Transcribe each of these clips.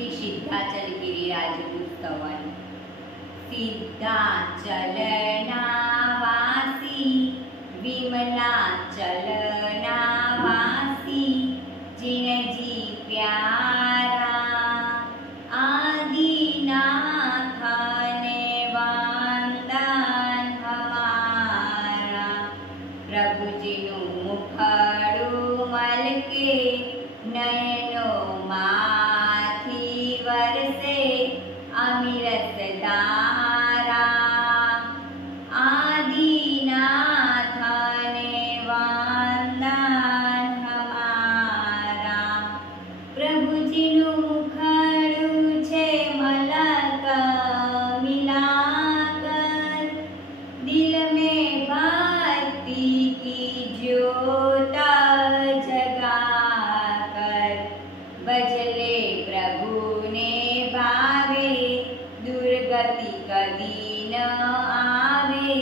श्री सिद्धाचल गिरिराज स्तवन। सिद्धाचल नावासी विमलाचल नावासी जिनजी प्यारा आदिनाथ ने वंदन हमारा। प्रभु जिनु मुखड़ू मलके नयनो माथी वरसे अमिरस धारा। आदिनाथ ने वंदन हमारा। प्रभु जिनु मुखड़ू छे मलक मिलाकर दिल में भक्ति की ज्योत जगाकर। बजले प्रभु ने भावे दुर्गति कदी न आवे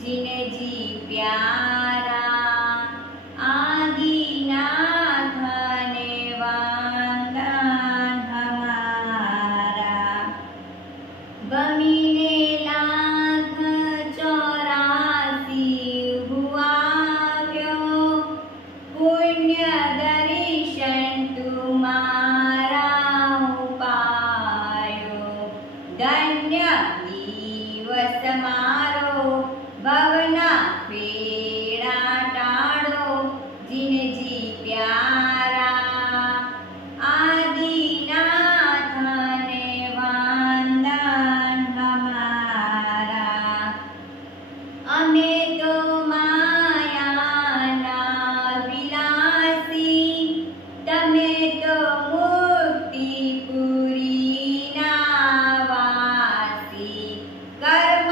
जिन जी प्यारा। आदिनाथ ने वंदन हमारा। बमीने लाख 84 हुआ क्यों पुण्य दर्शन तुम्हारा उपायो। धन्य दिवस मारो भवना फेरा टाड़ो जिन जी प्यारा। आदिनाथ ने वंदन हमारा। अमे तो माया ना विलासी तमे तो मुक्ति पुरी ना वासी। कर्म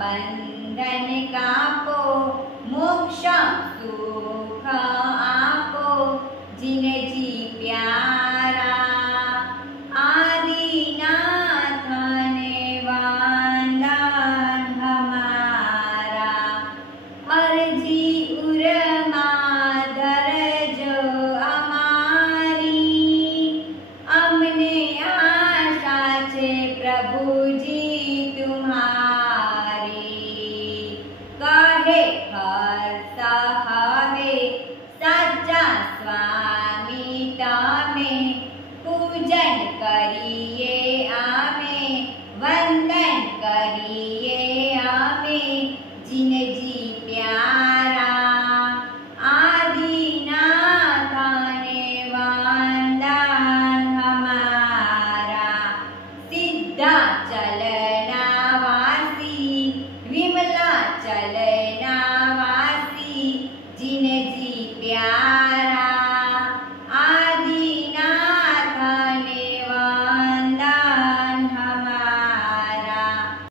बंधन कापो मोक्ष सुख आपो जिन जी प्यारा। आदिनाथ ने वंदन हमारा। अर्जी उरमा दरजो अमारी अमने आशा छे प्रभु जी तुम्हारी। कहे हर्ष हवे साचा स्वामी तमे पूजन करिए